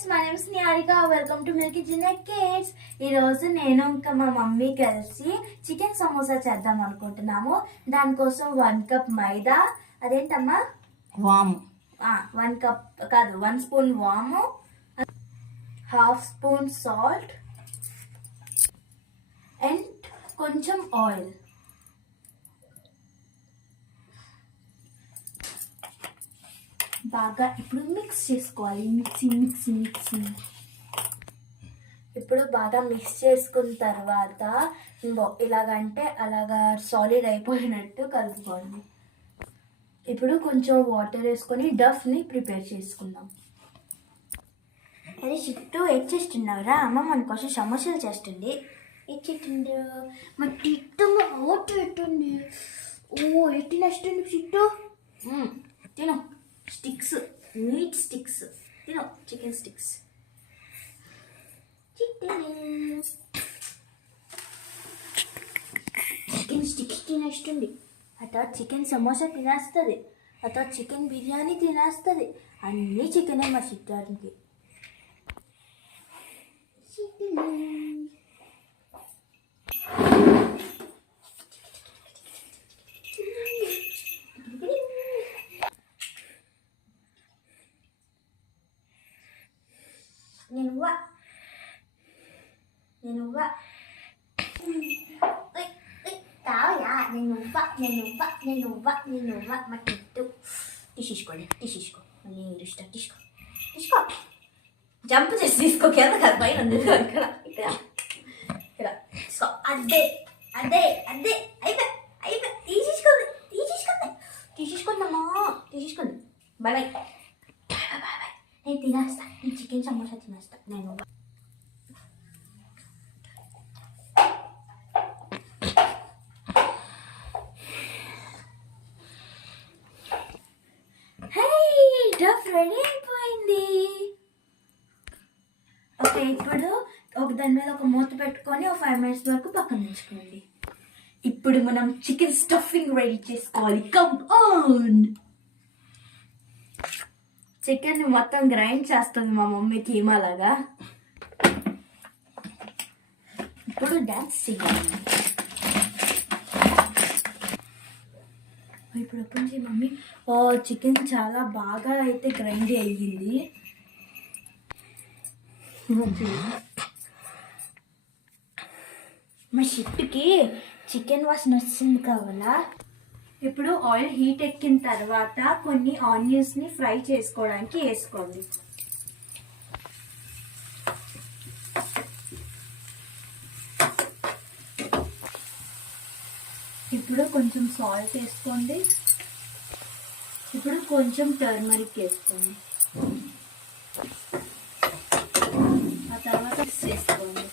Friends my name's Niharika welcome to milky జిన్న kids ఈరోజు నేను ఇంకా మా మమ్మీ కలిసి చికెన్ సమోసా చేద్దాం అనుకుంటున్నాము. దానికోసం వన్ కప్ మైదా అదేంటమ్మా? వాము. వన్ కప్ కాదు వన్ స్పూన్ వాము హాఫ్ స్పూన్ సాల్ట్ అండ్ కొంచెం ఆయిల్ బాగా ఇప్పుడు మిక్స్ చేసుకోవాలి. మిక్సీ మిక్సీ మిక్సీ. ఇప్పుడు బాగా మిక్స్ చేసుకున్న తర్వాత ఇలాగంటే అలాగా సాలిడ్ అయిపోయినట్టు కలుపుకోండి. ఇప్పుడు కొంచెం వాటర్ వేసుకొని డఫ్ని ప్రిపేర్ చేసుకుందాం. అరే చుట్టూ ఏం చేస్తున్నావురా? అమ్మ మన కోసం సమోసాలు చేస్తుంది. ఏం చేస్తుండు మా టిట్టు ఓటు ఎట్టుంది ఓ ఎట్టి నష్టండి చుట్టూ? తిను. స్టిక్స్ మీట్ స్టిక్స్ తినో చికెన్ స్టిక్స్ చికెన్ స్టిక్స్ తినేస్తుంది అత చికెన్ సమోసా తినేస్తుంది. అత చికెన్ బిర్యానీ తినేస్తుంది. అన్నీ చికెనే మా చిట్టానికి chicken va, nenu va, nenu va, nenu va, matittu. Tishishko ne, tishishko. Neeru shita, tishishko. Tishishko! ジャンプです、ディスコ、キャラが前なんで、だから、いくら、いくら、そう、あで、あで、あで、あいぶ、あいぶ、ディシシコ、ディシシコね、ディシシコなもん、ディシシコね、バイバイ。バイバイバイ。え、出ました。一元さんも立ちました。ね、のば。ఒక దాని మీద ఒక మూత పెట్టుకొని ఒక ఫైవ్ మినిట్స్ వరకు పక్కన ఉంచుకోండి. ఇప్పుడు మనం చికెన్ స్టఫింగ్ రెడీ చేసుకోవాలి. కమ్ ఆన్ చికెన్ మొత్తం గ్రైండ్ చేస్తుంది మా మమ్మీ కీమాలాగా ఇప్పుడు డ్యాన్స్ చేయాలి ఇప్పుడు ఓపెన్ చేయి మమ్మీ. ఓ చికెన్ చాలా బాగా అయితే గ్రైండ్ అయ్యింది. మా షిప్కి చికెన్ వాసన వచ్చింది కావాలా? ఇప్పుడు ఆయిల్ హీట్ ఎక్కిన తర్వాత కొన్ని ఆనియన్స్ని ఫ్రై చేసుకోవడానికి వేసుకోండి. ఇప్పుడు కొంచెం సాల్ట్ వేసుకోండి. ఇప్పుడు కొంచెం టర్మరిక్ వేసుకోండి. ఆ తర్వాత వేసుకోండి.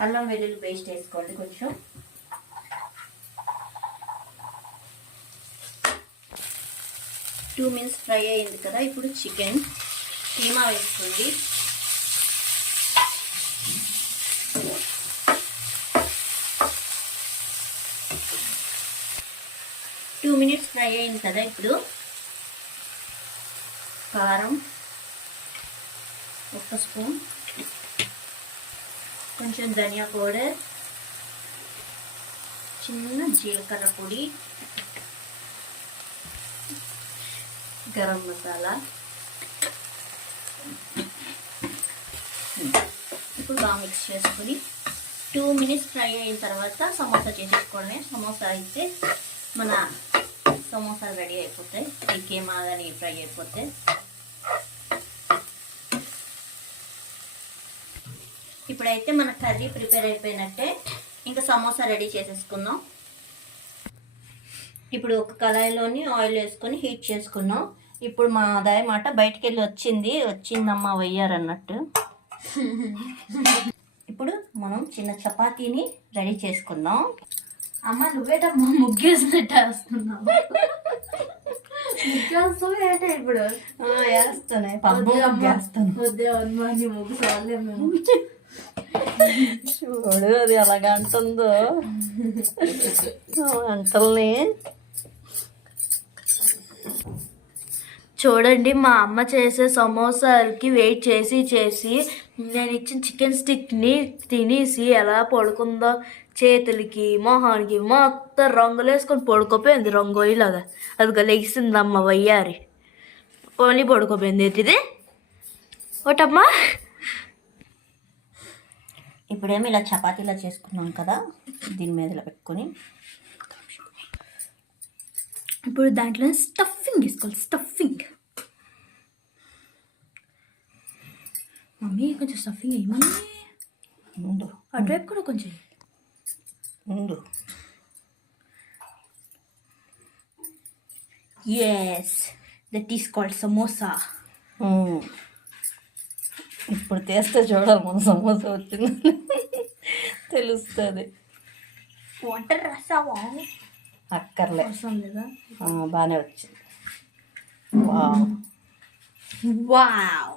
అల్లం వెల్లుల్లి పేస్ట్ వేసుకోండి కొంచెం. టూ మినిట్స్ ఫ్రై అయింది కదా ఇప్పుడు చికెన్. కీమా వేసుకోండి. టూ మినిట్స్ ఫ్రై అయింది కదా ఇప్పుడు. కారం ఒక స్పూన్. కొంచెం ధనియా పౌడర్ చిన్న జీలకర్ర పొడి గరం మసాలా. ఇప్పుడు బాగా మిక్స్ చేసుకొని టూ మినిట్స్ ఫ్రై అయిన తర్వాత సమోసా చేసేసుకోవడమే సమోసా అయితే మన సమోసాలు రెడీ అయిపోతాయి. ఈ కేమా ఫ్రై అయిపోతే. ఇప్పుడైతే మన కర్రీ ప్రిపేర్ అయిపోయినట్టే ఇంకా సమోసా రెడీ చేసేసుకుందాం. ఇప్పుడు ఒక కళాయిలోని ఆయిల్ వేసుకొని హీట్ చేసుకున్నాం ఇప్పుడు మా దాయి మాట బయటికి వెళ్ళి వచ్చింది. వచ్చిందమ్మా వయ్యారన్నట్టు ఇప్పుడు మనం చిన్న చపాతీని రెడీ చేసుకుందాం. అమ్మ నువ్వేటమ్మా ముగ్గేసినట్టు వేస్తున్నావు. ఇప్పుడు? వేస్తున్నాయి పబ్బు వేస్తాను. వద్దే అమ్మా నీ ముగ్గు చాలే మేము. చూడు అది ఎలాగ అంటుందో. అంటల్ని. చూడండి మా అమ్మ చేసే సమోసాలకి వెయిట్ చేసి చేసి నేను ఇచ్చిన చికెన్ స్టిక్ని తినేసి ఎలా పడుకుందో. చేతులకి మొహానికి మొత్తం రంగులు వేసుకొని పడుకోపోయింది రంగోయిలాగా. అది లెగిసింది అమ్మ వయ్యారి. ఓన్లీ పడుకోపోయింది ఇది ఒకటమ్మా ఇప్పుడేమో ఇలా చపాతీలా చేసుకున్నాం కదా దీని మీద ఇలా పెట్టుకొని. ఇప్పుడు దాంట్లో స్టఫింగ్ వేసుకోవాలి స్టఫింగ్. మమ్మీ కొంచెం స్టఫింగ్ వేయమని ముందు అటువైపు కూడా కొంచెం ముందు yes that is called samosa. ఇప్పుడు తెస్తే చూడాలి మన సమోసా వచ్చింది తెలుస్తుంది. వాటర్ రాసావా అక్కర్లే. బాగానే వచ్చింది. Wow. Wow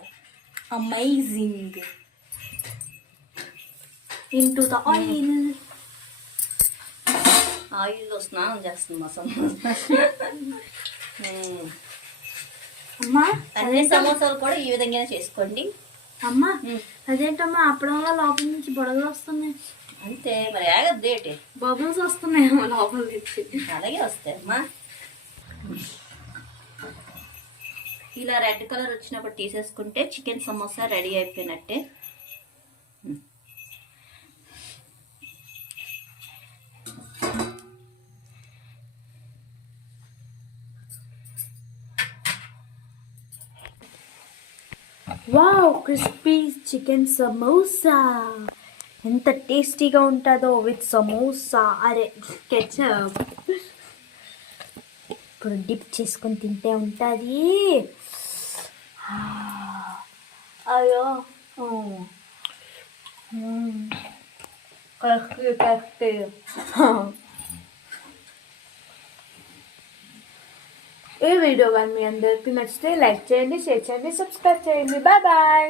amazing into the oil ఆయిల్లో స్నానం చేస్తుంది మా సమోసా. అమ్మా అన్ని సమోసాలు కూడా ఈ విధంగానే చేసుకోండి。అమ్మా మ్మ్. అదేంటమ్మా అప్పడంలో లోపల నుంచి బుడగలు వస్తున్నాయి. అంతే మరి ఆగద్దు ఏంటి బబుల్స్ వస్తున్నాయేమో లోపల నుంచి. అలాగే వస్తాయి అమ్మా. ఇలా రెడ్ కలర్ వచ్చినప్పుడు తీసేసుకుంటే చికెన్ సమోసా రెడీ అయిపోయినట్టే. Wow crispy chicken samosa. ఎంత టేస్టీగా ఉంటుందో విత్ సమోసా. అరే కెచప్. ఇప్పుడు డిప్ చేసుకొని తింటే ఉంటుంది. అయ్యో. కరెక్ట్ కరెక్ట్ ఈ వీడియో కానీ మీ అందరికీ నచ్చితే లైక్ చేయండి షేర్ చేయండి సబ్స్క్రైబ్ చేయండి. Bye bye.